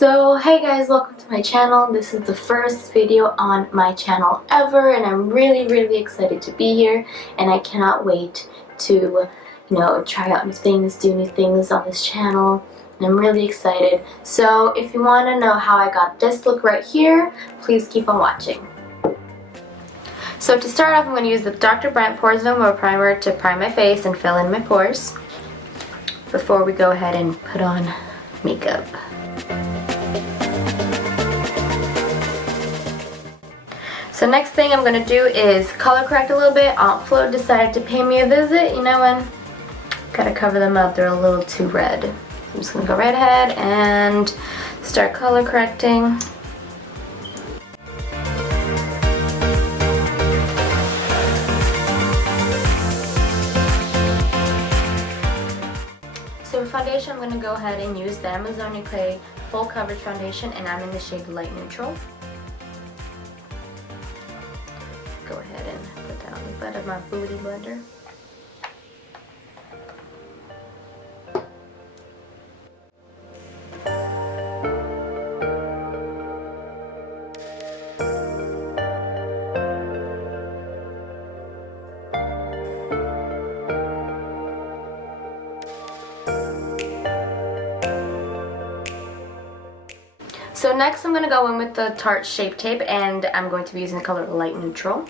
So hey guys, welcome to my channel. This is the first video on my channel ever and I'm really excited to be here, and I cannot wait to try out new things, do new things on this channel, and I'm really excited. So if you want to know how I got this look right here, please keep on watching. So to start off, I'm going to use the Dr. Brandt Pores No More Primer to prime my face and fill in my pores before we go ahead and put on makeup. So next thing I'm going to do is color correct a little bit. Aunt Flo decided to pay me a visit. You know when? Gotta cover them up, they're a little too red. So I'm just going to go right ahead and start color correcting. So for foundation, I'm going to go ahead and use the Amazonia Clay Full Coverage Foundation, and I'm in the shade Light Neutral. Go ahead and put that on the butt of my booty blender. So next I'm going to go in with the Tarte Shape Tape, and I'm going to be using the color Light Neutral.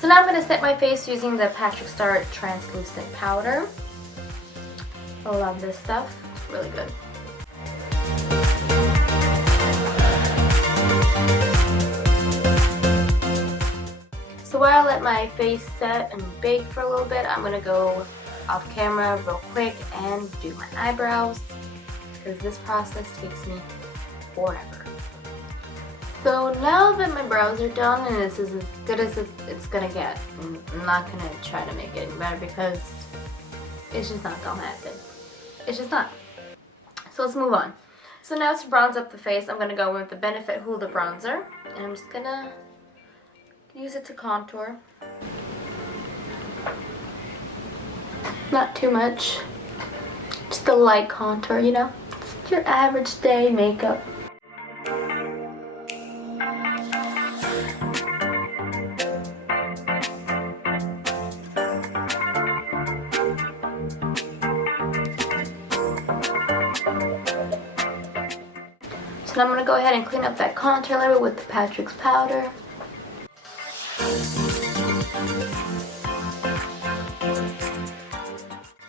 So now I'm going to set my face using the Patrick Star Translucent Powder. I love this stuff. It's really good. So while I let my face set and bake for a little bit, I'm going to go off camera real quick and do my eyebrows, because this process takes me forever. So now that my brows are done, and this is as good as it's gonna get, I'm not gonna try to make it any better because it's just not gonna happen. It's just not. So let's move on. So now to bronze up the face, I'm gonna go with the Benefit Hulda bronzer, and I'm just gonna use it to contour. Not too much. Just a light contour, you know? It's your average day makeup. So I'm going to go ahead and clean up that contour layer with the Patrick's powder.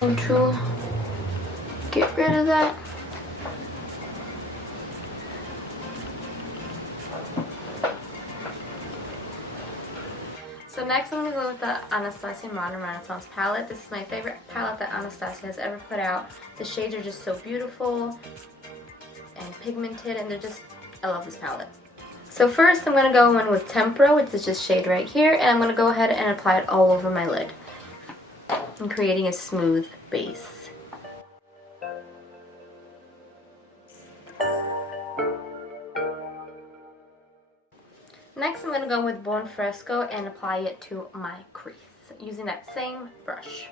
Neutral. Get rid of that. So next I'm going to go with the Anastacia Modern Renaissance palette. This is my favorite palette that Anastacia has ever put out. The shades are just so beautiful and pigmented, and I love this palette. So first I'm going to go in with Tempera, which is just shade right here, and I'm going to go ahead and apply it all over my lid and creating a smooth base. Next I'm going to go with Buon Fresco and apply it to my crease using that same brush.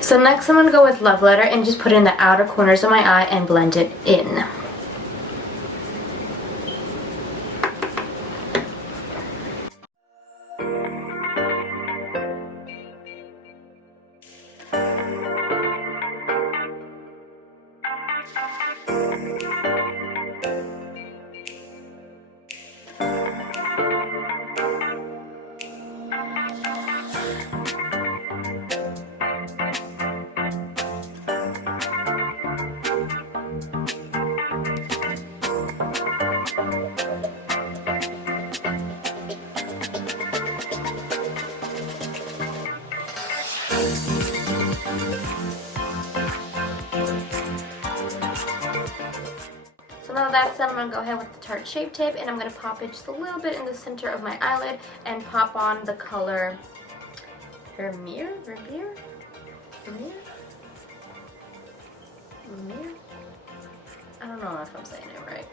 So next I'm going to go with Love Letter and just put it in the outer corners of my eye and blend it in. now that's done, I'm going to go ahead with the Tarte Shape Tape, and I'm going to pop it just a little bit in the center of my eyelid and pop on the color Vermeer? I don't know if I'm saying it right.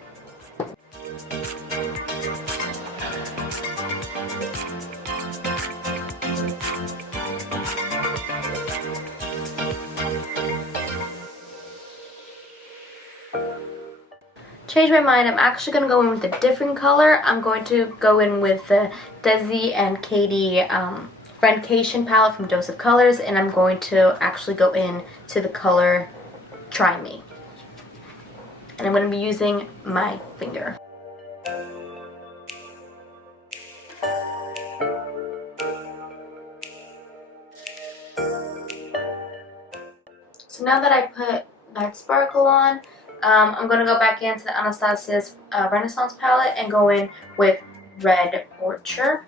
Change my mind. I'm actually going to go in with a different color. I'm going to go in with the DesixKaty Friendcation palette from Dose of Colors, and I'm going to actually go in to the color Try Me. And I'm going to be using my finger. So now that I put that sparkle on, I'm going to go back into the Anastacia's Renaissance palette and go in with Red Orchard.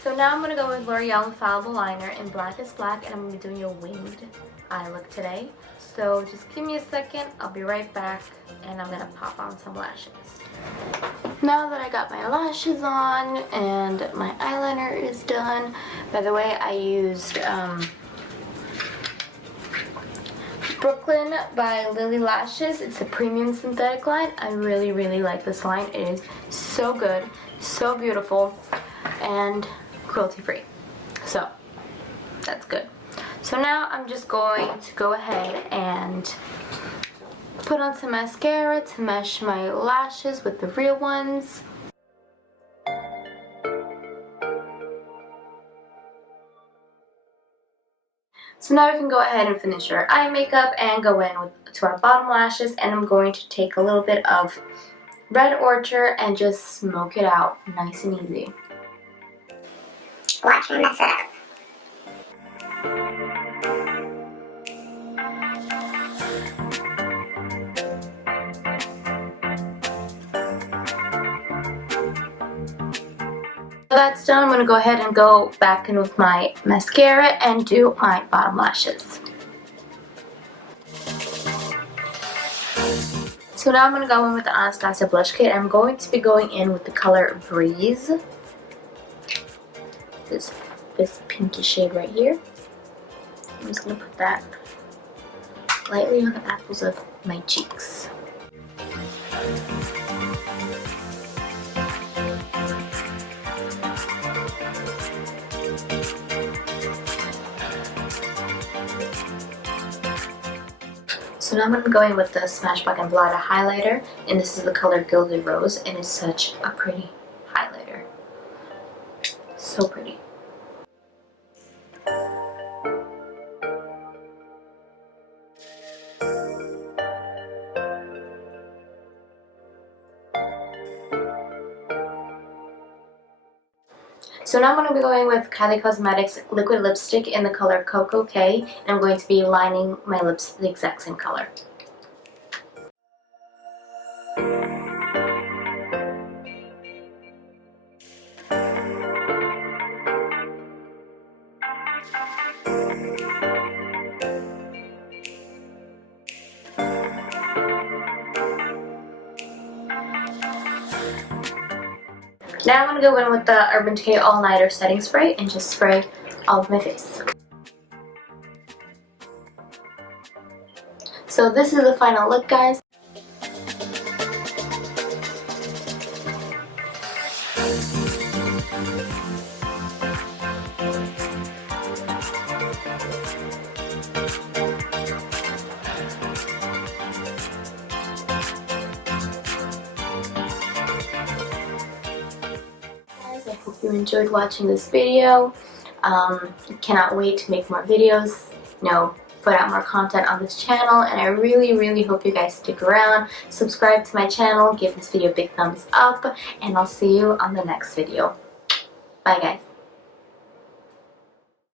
So now I'm going to go with L'Oreal Infallible Liner in Black is Black, and I'm going to be doing a winged eye look today. So just give me a second, I'll be right back, and I'm going to pop on some lashes. Now that I got my lashes on and my eyeliner is done, by the way, I used Brooklyn by Lily Lashes. It's a premium synthetic line. I really, really like this line. It is so good, so beautiful, and cruelty free. So that's good. So now I'm just going to go ahead and put on some mascara to mesh my lashes with the real ones. So now we can go ahead and finish our eye makeup and go in to our bottom lashes, and I'm going to take a little bit of Red Orchard and just smoke it out nice and easy. Watch me mess it up. So that's done. I'm going to go ahead and go back in with my mascara and do my bottom lashes. So now I'm going to go in with the Anastacia blush kit. I'm going to be going in with the color Breeze. This pinky shade right here. I'm just going to put that lightly on the apples of my cheeks. So now I'm going to go in with the Smashbox and Blotto highlighter, and this is the color Gilded Rose, and it's such a pretty highlighter. So pretty. So now I'm going to be going with Kylie Cosmetics liquid lipstick in the color Cocoa K, and I'm going to be lining my lips the exact same color. Now I'm going to go in with the Urban Decay All Nighter Setting Spray and just spray all of my face. So this is the final look, guys. I hope you enjoyed watching this video. Cannot wait to make more videos, put out more content on this channel, and I really hope you guys stick around, subscribe to my channel, give this video a big thumbs up, and I'll see you on the next video. Bye guys.